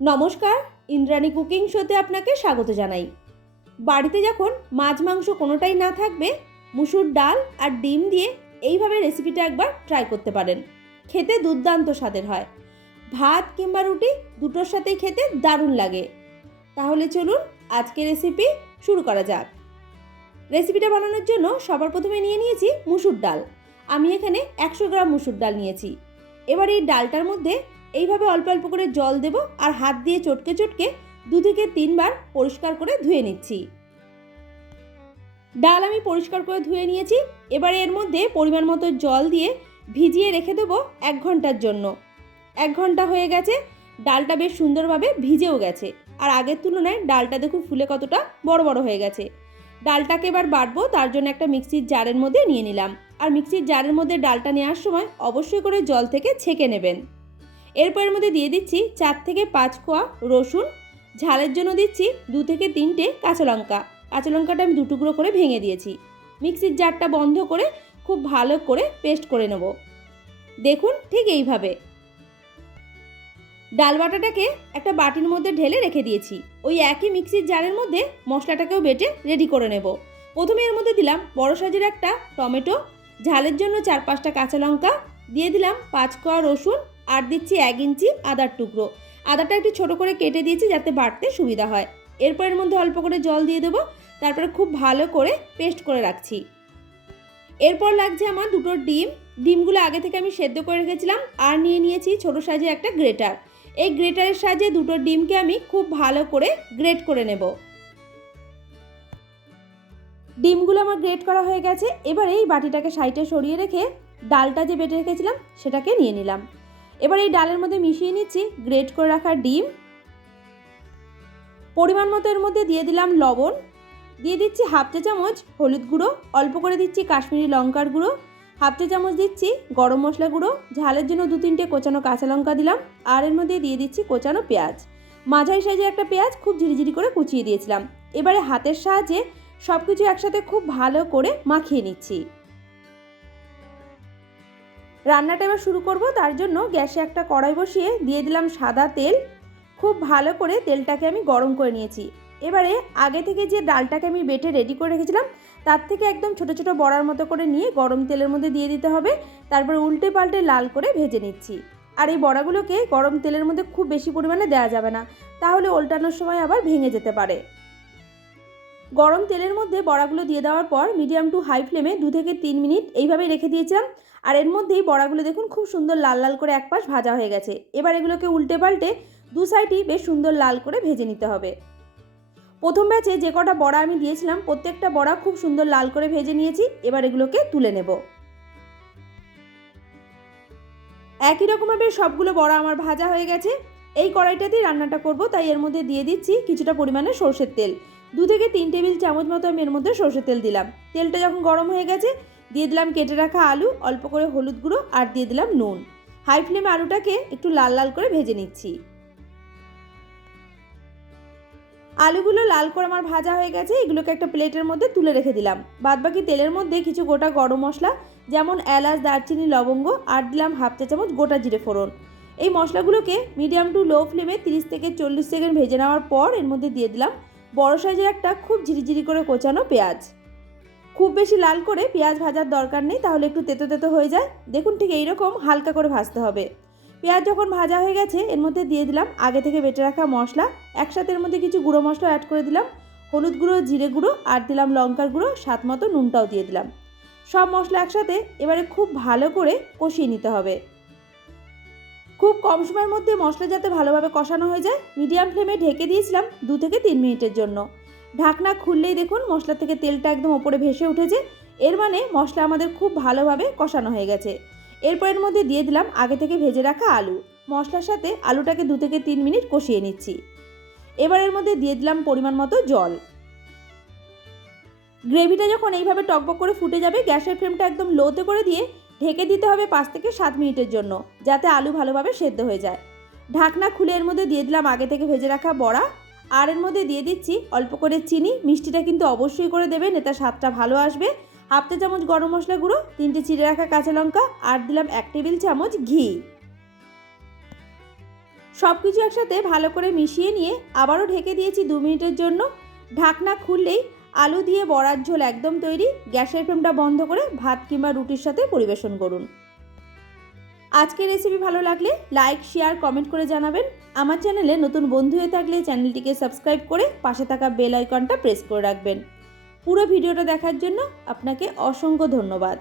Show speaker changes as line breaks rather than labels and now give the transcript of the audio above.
নমস্কার, ইন্দ্রাণী কুকিং শোতে আপনাকে স্বাগত জানাই। বাড়িতে যখন মাছ, মাংস কোনোটাই না থাকবে, মুসুর ডাল আর ডিম দিয়ে এইভাবে রেসিপিটা একবার ট্রাই করতে পারেন। খেতে দুর্দান্ত স্বাদের হয়। ভাত কিংবা রুটি দুটোর সাথেই খেতে দারুণ লাগে। তাহলে চলুন আজকে রেসিপি শুরু করা যাক। রেসিপিটা বানানোর জন্য সবার প্রথমে নিয়ে নিয়েছি মুসুর ডাল। আমি এখানে একশো গ্রাম মুসুর ডাল নিয়েছি। এবার এই ডালটার মধ্যে এইভাবে অল্প অল্প করে জল দেব আর হাত দিয়ে চটকে চটকে দু থেকে তিনবার পরিষ্কার করে ধুয়ে নিচ্ছি। ডাল আমি পরিষ্কার করে ধুয়ে নিয়েছি। এবারে এর মধ্যে পরিমাণ মতো জল দিয়ে ভিজিয়ে রেখে দেবো এক ঘণ্টার জন্য। এক ঘণ্টা হয়ে গেছে, ডালটা বেশ সুন্দরভাবে ভিজেও গেছে। আর আগের তুলনায় ডালটা দেখুন ফুলে কতটা বড় বড় হয়ে গেছে। ডালটাকে এবার বাটবো, তার জন্য একটা মিক্সির জারের মধ্যে নিয়ে নিলাম। আর মিক্সির জারের মধ্যে ডালটা নেওয়ার সময় অবশ্যই করে জল থেকে ছেঁকে নেবেন। এরপর এর মধ্যে দিয়ে দিচ্ছি চার থেকে পাঁচ কোয়া রসুন। ঝালের জন্য দিচ্ছি দু থেকে তিনটে কাঁচা লঙ্কা। কাঁচা লঙ্কাটা আমি দুটুকরো করে ভেঙে দিয়েছি। মিক্সির জারটা বন্ধ করে খুব ভালো করে পেস্ট করে নেব। দেখুন ঠিক এইভাবে। ডাল বাটাটাকে একটা বাটির মধ্যে ঢেলে রেখে দিয়েছি। ওই একই মিক্সির জারের মধ্যে মশলাটাকেও বেটে রেডি করে নেব। প্রথমে এর মধ্যে দিলাম বড় সাইজের একটা টমেটো। ঝালের জন্য চার পাঁচটা কাঁচা লঙ্কা। দিয়ে দিলাম পাঁচ কোয়া রসুন। আর দিচ্ছি এক ইঞ্চি আদার টুকরো। আদাটা একটু ছোট করে কেটে দিয়েছি যাতে বাটতে সুবিধা হয়। এরপর এর মধ্যে অল্প করে জল দিয়ে দেবো। তারপরে খুব ভালো করে পেস্ট করে রাখছি। এরপর লাগছে আমার দুটো ডিম। ডিমগুলো আগে থেকে আমি সেদ্ধ করে রেখেছিলাম আর নিয়ে নিয়েছি ছোট সাইজের একটা গ্রেটার। এই গ্রেটারের সাহায্যে দুটো ডিমকে আমি খুব ভালো করে গ্রেট করে নেব। ডিমগুলো আমার গ্রেট করা হয়ে গেছে। এবার এই বাটিটাকে সাইডে সরিয়ে রেখে ডালটা যে বেটে রেখেছিলাম সেটাকে নিয়ে নিলাম। এবার এই ডালের মধ্যে মিশিয়ে নিচ্ছি, গ্রেট করে রাখা ডিম। পরিমাণ মতো এর মধ্যে দিয়ে দিলাম লবণ। দিয়ে দিচ্ছি হাফ চা চামচ হলুদ গুঁড়ো, অল্প করে দিচ্ছি কাশ্মীরি লঙ্কার গুঁড়ো। হাফ চা চামচ দিচ্ছি গরম মশলা গুঁড়ো, ঝালের জন্য দু তিনটে কোচানো কাঁচা লঙ্কা দিলাম, আর এর মধ্যে দিয়ে দিচ্ছি কোচানো পেঁয়াজ। মাঝারি সাইজের একটা পেঁয়াজ খুব ঝিরিঝিরি করে কুচিয়ে দিয়েছিলাম। এবারে হাতের সাহায্যে সব কিছু একসাথে খুব ভালো করে মাখিয়ে নিচ্ছি। রান্নাটা এবার শুরু করব, তার জন্য গ্যাসে একটা কড়াই বসিয়ে দিয়ে দিলাম সাদা তেল। খুব ভালো করে তেলটাকে আমি গরম করে নিয়েছি। এবারে আগে থেকে যে ডালটাকে আমি বেটে রেডি করে রেখেছিলাম, তার থেকে একদম ছোট ছোট বড়ার মতো করে নিয়ে গরম তেলের মধ্যে দিয়ে দিতে হবে। তারপর উল্টে পাল্টে লাল করে ভেজে নিচ্ছি। আর এই বড়াগুলোকে গরম তেলের মধ্যে খুব বেশি পরিমাণে দেওয়া যাবে না, তাহলে উল্টানোর সময় আবার ভেঙে যেতে পারে। গরম তেলের মধ্যে বড়াগুলো দিয়ে দেওয়ার পর মিডিয়াম টু হাই ফ্লেমে দু থেকে তিন মিনিট এইভাবেই রেখে দিয়েছিলাম। আর এর মধ্যেই বড়াগুলো দেখুন খুব সুন্দর লাল লাল করে এক পাশ ভাজা হয়ে গেছে। এবার এগুলোকে উল্টে পাল্টে দু সাইডই বেশ সুন্দর লাল করে ভেজে নিতে হবে। প্রথম ব্যাচে যে কটা বড়া আমি দিয়েছিলাম, প্রত্যেকটা বড়া খুব সুন্দর লাল করে ভেজে নিয়েছি। এবার এগুলোকে তুলে নেব। একই রকমভাবে সবগুলো বড়া আমার ভাজা হয়ে গেছে। এই কড়াইটাতেই রান্নাটা করব, তাই এর মধ্যে দিয়ে দিচ্ছি কিছুটা পরিমাণে সর্ষের তেল। দু থেকে তিন টেবিল চামচ মতো আমি এর মধ্যে সর্ষের তেল দিলাম। তেলটা যখন গরম হয়ে গেছে, দিয়ে দিলাম কেটে রাখা আলু, অল্প করে হলুদ গুঁড়ো আর দিয়ে দিলাম নুন। হাই ফ্লেমে আলুটাকে একটু লাল লাল করে ভেজে নিচ্ছি। আলুগুলো লাল করে আমার ভাজা হয়ে গেছে, এগুলোকে একটা প্লেটের মধ্যে তুলে রেখে দিলাম। বাদবাকি তেলের মধ্যে কিছু গোটা গরম মশলা, যেমন এলাচ, দারচিনি, লবঙ্গ, আর দিলাম হাফ চা চামচ গোটা জিরে ফোড়ন। এই মশলাগুলোকে মিডিয়াম টু লো ফ্লেমে তিরিশ থেকে চল্লিশ সেকেন্ড ভেজে নেওয়ার পর এর মধ্যে দিয়ে দিলাম বড় সাইজের একটা খুব ঝিরিঝিরি করে কোচানো পেঁয়াজ। খুব বেশি লাল করে পেঁয়াজ ভাজার দরকার নেই, তাহলে একটু তেতো তেতো হয়ে যায়। দেখুন ঠিক এইরকম হালকা করে ভাজতে হবে। পেঁয়াজ যখন ভাজা হয়ে গেছে, এর মধ্যে দিয়ে দিলাম আগে থেকে বেটে রাখা মশলা। একসাথে এর মধ্যে কিছু গুঁড়ো মশলা অ্যাড করে দিলাম। হলুদ গুঁড়ো, জিরে গুঁড়ো আর দিলাম লঙ্কার গুঁড়ো, স্বাদ মতো নুনটাও দিয়ে দিলাম। সব মশলা একসাথে এবারে খুব ভালো করে কষিয়ে নিতে হবে। খুব কম সময়ের মধ্যে মশলা যাতে ভালোভাবে কষানো হয়ে যায় মিডিয়াম ফ্লেমে ঢেকে দিয়েছিলাম দু থেকে তিন মিনিটের জন্য। ঢাকনা খুললেই দেখুন মশলা থেকে তেলটা একদম ওপরে ভেসে উঠেছে। এর মানে মশলা আমাদের খুব ভালোভাবে কষানো হয়ে গেছে। এরপর এর মধ্যে দিয়ে দিলাম আগে থেকে ভেজে রাখা আলু। মশলার সাথে আলুটাকে দু থেকে তিন মিনিট কষিয়ে নিচ্ছি। এবার এর মধ্যে দিয়ে দিলাম পরিমাণ মতো জল। গ্রেভিটা যখন এইভাবে টকবক করে ফুটে যাবে, গ্যাসের ফ্লেমটা একদম লোতে করে দিয়ে ঢেকে দিতে হবে পাঁচ থেকে সাত মিনিটের জন্য, যাতে আলু ভালোভাবে সেদ্ধ হয়ে যায়। ঢাকনা খুলে এর মধ্যে দিয়ে দিলাম আগে থেকে ভেজে রাখা বড়া, আর এর মধ্যে দিয়ে দিচ্ছি অল্প করে চিনি। মিষ্টিটা কিন্তু অবশ্যই করে দেবেন, এতে স্বাদটা ভালো আসবে। হাফ চামচ গরম মশলা গুঁড়ো, তিনটে চিড়ে রাখা কাঁচা লঙ্কা, আর দিলাম এক টেবিল চামচ ঘি। সব কিছু একসাথে ভালো করে মিশিয়ে নিয়ে আবারও ঢেকে দিয়েছি দু মিনিটের জন্য। ঢাকনা খুললেই আলু দিয়ে বড়ার ঝোল একদম তৈরি। গ্যাসের ফ্লেমটা বন্ধ করে ভাত কিংবা রুটির সাথে পরিবেশন করুন। আজকের রেসিপি ভালো লাগলে লাইক শেয়ার কমেন্ট করে জানাবেন। আমার চ্যানেলে নতুন বন্ধু হয়ে থাকলে চ্যানেলটিকে সাবস্ক্রাইব করে পাশে থাকা বেল আইকনটা প্রেস করে রাখবেন। পুরো ভিডিওটা দেখার জন্য আপনাকে অসংখ্য ধন্যবাদ।